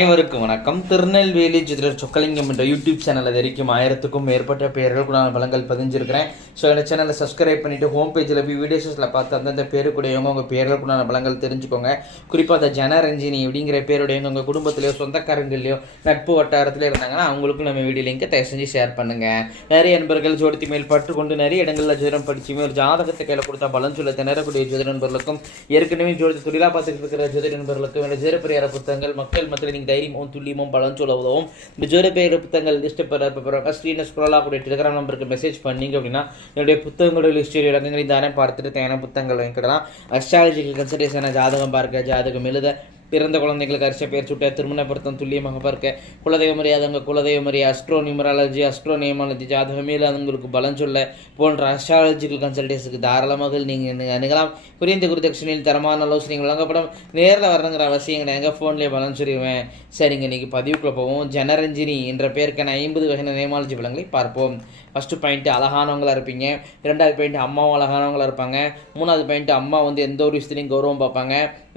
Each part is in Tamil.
அனைவருக்கும் வணக்கம். திருநெல்வேலி ஜோதிடர் சொக்கலிங்கம் என்ற யூடியூப் சேனல் வரைக்கும் ஆயிரத்துக்கும் மேற்பட்ட பெயர்களுக்கு நான் பலங்கள் பதிஞ்சிருக்கிறேன். ஸோ இந்த சேனலை சப்ஸ்கிரைப் பண்ணிட்டு ஹோம் பேஜில் போய் வீடியோஸில் பார்த்து அந்தந்த பேருக்குடையவங்க உங்கள் பேர்களுக்கு பலங்கள் தெரிஞ்சுக்கோங்க. குறிப்பாக அந்த ஜனரஞ்சினி அப்படிங்கிற பேருடையவங்க உங்கள் குடும்பத்திலையோ சொந்தக்காரங்களையோ நட்பு வட்டாரத்தில் இருந்தாங்கன்னா அவங்களுக்கும் நம்ம வீடியோ லிங்கை தயவு செஞ்சு ஷேர் பண்ணுங்கள் நிறைய நண்பர்கள் ஜோடித்து மேல் பற்றுக்கொண்டு நிறைய இடங்களில் ஜோதிடம் படிச்சுமே ஒரு ஜாதகத்தை கையில் கொடுத்தா பலன் சொல்ல திணறக்கூடிய ஜோதிட நண்பர்களுக்கும் ஏற்கனவே ஜோதி தொழிலாக பார்த்துட்டு இருக்கிற ஜோதிட நண்பர்களுக்கும் இந்த ஜோதிடப்பரியார புத்தகங்கள் மக்கள் மத்தியில் நீங்கள் தைரியமும் துல்லியமும் பலன் சொல்ல உதவும் இந்த பெயர் புத்தகங்கள் லிஸ்ட் பெற பெறாங்க ஸ்ரீனஸ் குரலா கூட டெலிகிராம் நம்பருக்கு மெசேஜ் பண்ணீங்க அப்படின்னா என்னுடைய புத்தகங்களோட லிஸ்ட் இடங்கள் தானே பார்த்துட்டு தேவையான புத்தகங்கள் வாங்கிக்கலாம் அஸ்ட்ராலஜிக்கல் கன்சல்டேஷன் ஜாதகம் பார்க்க ஜாதகம் எழுத பிறந்த குழந்தைகளுக்கு அரிசி பெயர் சுட்ட திருமண பொருத்தம் துல்லியமாக பார்க்க. குலதெய்வ மரியாதவங்க குலதெய்வ மரியா அஸ்ட்ரோ நியூமராலஜி அஸ்ட்ரோ நியமாலஜி ஜாதகமே இல்லாதவங்களுக்கு பலன் சொல்ல போன்ற அஸ்ட்ராலஜிக்கல் கன்சல்டேஷனுக்கு தாராளமாக நீங்கள் அணுகலாம் குறைந்த குருதட்சணையில் தரமான ஆலோசனைகள் வழங்கப்படும். நேரில் வரணுங்கிற அவசியம் கிடையாது. ஃபோன்லேயே பலன் சொல்லிடுவேன் சரிங்க இன்னைக்கு பதிவுக்குள்ளே போவோம். ஜனரஞ்சினி என்ற பேருக்கான ஐம்பது வகையான நியமாலஜி பலன்களை பார்ப்போம். ஃபஸ்ட்டு பாயிண்ட் அழகானவங்களா இருப்பீங்க. ரெண்டாவது பாயிண்ட் அம்மாவும் அழகானவங்களா இருப்பாங்க. மூணாவது பாயிண்ட் அம்மா வந்து எந்த ஒரு விஷயத்துலையும் கௌரவம் பார்ப்பாங்க.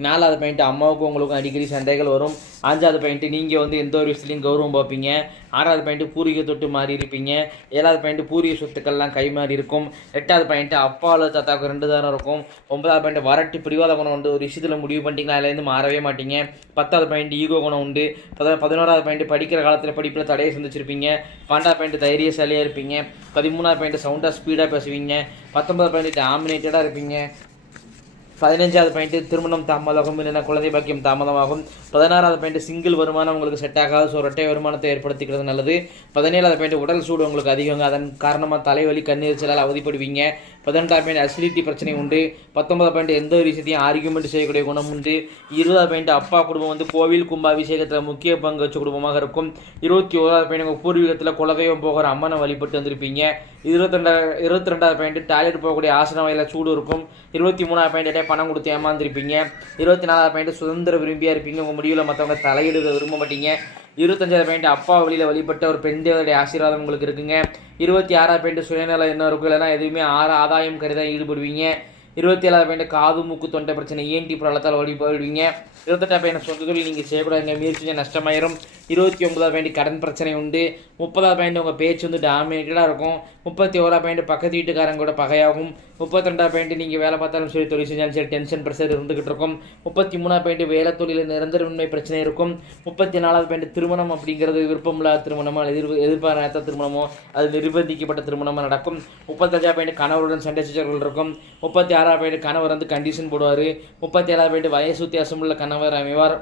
நாலாவது பாயிண்ட் அம்மாவுக்கும் உங்களுக்கும் அடிக்கடி சண்டைகள் வரும். அஞ்சாவது பாயிண்ட் நீங்கள் வந்து எந்த ஒரு விஷயத்துலையும் கௌரவம் பார்ப்பீங்க. ஆறாவது பாயிண்ட் பூர்வீக தொட்டு மாறி இருப்பீங்க. ஏழாவது பாயிண்ட் பூர்வீக சொத்துக்கள்லாம் கை மாறி இருக்கும். எட்டாவது பாயிண்ட் அப்பாவில் தாத்தாவுக்கு ரெண்டு தாரம் இருக்கும். ஒன்பதாவது பாயிண்ட் வரட்டு பிரிவாத குணம் உண்டு. ஒரு விஷயத்தில் முடிவு பண்ணிட்டீங்களா அதுலேருந்து மாறவே மாட்டீங்க. பத்தாவது பாயிண்ட் ஈகோ குணம் உண்டு. பதினோராவது பாயிண்ட் படிக்கிற காலத்தில் படிப்பில் தடையை சந்திச்சிருப்பீங்க. பன்னெண்டாவது பாயிண்ட் தைரியசாலியாக இருப்பீங்க. பதிமூணாவது பாயிண்ட் சவுண்டாக ஸ்பீடாக பேசுவீங்க. பத்தொன்பதாவது பாயிண்ட் டாமினேட்டடாக இருப்பீங்க. பதினஞ்சாவது பாயிண்ட் திருமணம் தாமதமாகும் இல்லைன்னா குழந்தை பாக்கியம் தாமதமாகும். பதினாறாவது பாயிண்ட் சிங்கிள் வருமானம் உங்களுக்கு செட் ஆகாது ஸோ இரட்டை வருமானத்தை ஏற்படுத்திக்கிறது நல்லது. பதினேழாவது பாயிண்ட் உடல் சூடு உங்களுக்கு அதிகங்க அதன் காரணமாக தலைவலி கண்ணீரிச்சலால் அவதிப்படுவீங்க. பதினெட்டாவது பாயிண்ட் அசிடிட்டி பிரச்சனை உண்டு. பத்தொன்பது பாயிண்ட் எந்த ஒரு விஷயத்தையும் ஆர்குமெண்ட் செய்யக்கூடிய குணம் உண்டு. இருபதாவது பாயிண்ட் அப்பா குடும்பம் வந்து கோவில் கும்பாபிஷேகத்தில் முக்கிய பங்கு வச்ச குடும்பமாக இருக்கும். இருபத்தி ஓராவது பாயிண்ட் உங்கள் பூர்வீகத்தில் குலதெய்வம் போகிற அம்மனை வழிபட்டு வந்திருப்பீங்க. இருபத்தி ரெண்டாவது இருபத்தி ரெண்டாவது பாயிண்ட் டாய்லெட் போகக்கூடிய ஆசன வகையில் சூடு இருக்கும். இருபத்தி மூணாவது பாயிண்ட் பணம் கொடுத்து ஏமாந்துருப்பீங்க. இருபத்தி நாலாவது பாயிண்ட் சுதந்திர விரும்பியாக இருப்பீங்க. உங்கள் முடிவில் மற்றவங்க தலையிட விரும்ப மாட்டீங்க. இருபத்தஞ்சாவது பாயிண்ட் அப்பா வழியில் வழிபட்ட ஒரு பெண் தேவருடைய ஆசீர்வாதம் உங்களுக்கு இருக்குங்க. இருபத்தி ஆறாவது பாயிண்ட் சுயநலம் என்ன இருக்கும். இல்லைனா எதுவுமே ஆறு ஆதாயம் கருதாக ஈடுபடுவீங்க. இருபத்தி ஏழாவது பாயிண்ட் காது மூக்கு தொண்டை பிரச்சனை ஏன்டி பிரளத்தால் வழிபடுவீங்க இருபத்தெட்டாம் பாயிண்ட் சொந்த தொழில் நீங்கள் செய்யக்கூடாதுங்க முயற்சி நஷ்டமாயிரும். இருபத்தி ஒன்பதாவது பாயிண்ட் கடன் பிரச்சனை உண்டு. முப்பதாவது பாயிண்ட் உங்கள் பேச்சு வந்து டாமினேட்டடாக இருக்கும். முப்பத்தி ஓராவது பாயிண்ட் பக்கத்து வீட்டுக்காரங்க கூட பகையாகும். முப்பத்தி ரெண்டாவது பாயிண்ட் நீங்கள் வேலை பார்த்தாலும் சரி தொழில் செஞ்சாலும் சரி டென்ஷன் ப்ரெஷர் இருந்துகிட்டு இருக்கும். முப்பத்தி மூணாவது பாயிண்ட் வேலை தொழிலில் நிரந்தரமின்மை பிரச்சனை இருக்கும். முப்பத்தி நாலாவது பாயிண்ட் திருமணம் அப்படிங்கிறது விருப்பமில்லாத திருமணமோ எதிர் எதிர்பாராத திருமணமோ அது நிர்பந்திக்கப்பட்ட திருமணமோ நடக்கும். முப்பத்தஞ்சாவது பாயிண்ட் கணவருடன் சண்டை சச்சரவுகள் இருக்கும். முப்பத்தி ஆறாவது பாயிண்ட் கணவர் வந்து கண்டிஷன் போடுவார். முப்பத்தி ஏழாவது பாயிண்ட் வயசு வித்தியாசம் உள்ள கணவர் அமைவார்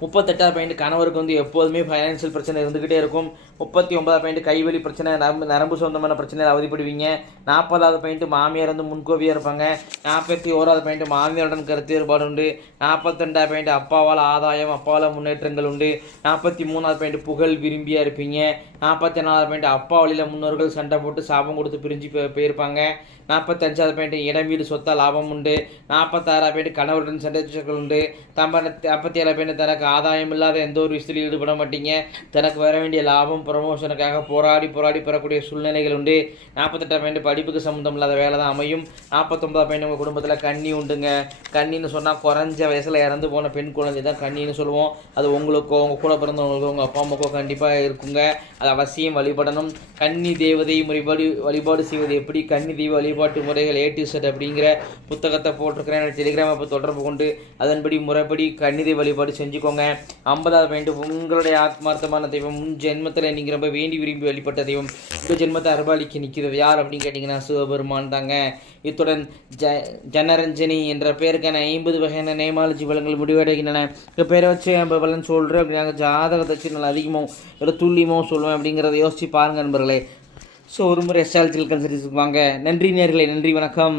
முப்பத்தெட்டாவது பாயிண்ட் கணவருக்கு வந்து எப்போதுமே ஃபைனான்சியல் பிரச்சனை இருந்துக்கிட்டே இருக்கும். முப்பத்தி ஒன்பதாவது பாயிண்ட் கைவலி பிரச்சனை நரம்பு நரம்பு சொந்தமான பிரச்சனையில் அவதிப்படுவீங்க. நாற்பதாவது பாயிண்ட் மாமியார் வந்து முன்கோவியாக இருப்பாங்க. நாற்பத்தி ஓராவது பாயிண்ட் மாமியாருடன் கருத்து வேறுபாடு உண்டு. நாற்பத்தெண்டாவது பாயிண்ட் அப்பாவால் ஆதாயம் அப்பாவால் முன்னேற்றங்கள் உண்டு. நாற்பத்தி மூணாவது பாயிண்ட் புகழ் விரும்பியாக இருப்பீங்க. நாற்பத்தி நாலாவது பாயிண்ட் அப்பா வழியில் முன்னோர்கள் சண்டை போட்டு சாபம் கொடுத்து பிரிஞ்சு போயிருப்பாங்க. நாற்பத்தஞ்சாவது பாயிண்ட் இடம் வீடு சொத்தா லாபம் உண்டு. நாற்பத்தாறாவது பாயிண்ட் கணவருடன் சண்டை சச்சரவுகள் உண்டு. தம்ப நாற்பத்தி ஏழாவது பாயிண்ட் தனக்கு ஆதாயம் இல்லாத எந்த ஒரு விஷயத்திலும் ஈடுபட மாட்டீங்க. தனக்கு வர வேண்டிய லாபம் ப்ரமோஷனுக்காக போராடி போராடி பெறக்கூடிய சூழ்நிலைகள் உண்டு நாற்பத்தெட்டாம் பாயிண்ட் படிப்புக்கு சம்மந்தம் இல்லாத வேலை தான் அமையும். நாற்பத்தொம்பதாம் பாயிண்ட் உங்கள் குடும்பத்தில் கண்ணி உண்டுங்க. கண்ணின்னு சொன்னால் குறைஞ்ச வயசில் இறந்து போன பெண் குழந்தை தான் கண்ணின்னு சொல்லுவோம். அது உங்களுக்கோ உங்கள் கூட பிறந்தவங்களுக்கோ உங்கள் அப்பா அம்மாக்கோ கண்டிப்பாக இருக்குங்க. அது அவசியம் வழிபடணும். கன்னி தேவதை வழிபாடு வழிபாடு செய்வது எப்படி? கன்னி தெய்வ வழிபாட்டு முறைகள் ஏ டு செட் அப்படிங்கிற புத்தகத்தை போட்டிருக்கிறேன். என்னோட டெலிகிராம் அப்போ தொடர்பு கொண்டு அதன்படி முறைப்படி கன்னிதை வழிபாடு செஞ்சுக்கோங்க. ஐம்பதாவது பாயிண்ட் உங்களுடைய ஆத்மார்த்தமான தெய்வம். முன் ஜென்மத்தில் நீங்கள் ரொம்ப வேண்டி விரும்பி வழிபட்ட தெய்வம் இந்த ஜென்மத்தை அருபாலிக்கு நிற்கிறது யார் அப்படின்னு கேட்டிங்கன்னா சிவபெருமான் தாங்க. இத்துடன் ஜ ஜனரஞ்சனி என்ற பெயருக்கான ஐம்பது வகையான நேமாலஜி வளங்கள் முடிவடைகின்றன. இந்த பேரை வச்சு நம்ம பலன் சொல்கிறேன் அப்படின்னாங்க ஜாதகத்தை வச்சு நல்லா அதிகமாக ஒரு துல்லியமாக சொல்லுவேன் அப்படிங்கிறத யோசிச்சு பாருங்க நண்பர்களே. ஸோ ஒரு முறை எஸ்டாலஜிக்கல் கன்சல்டன்ஸுக்கு வாங்க. நன்றி நேர்களே நன்றி வணக்கம்.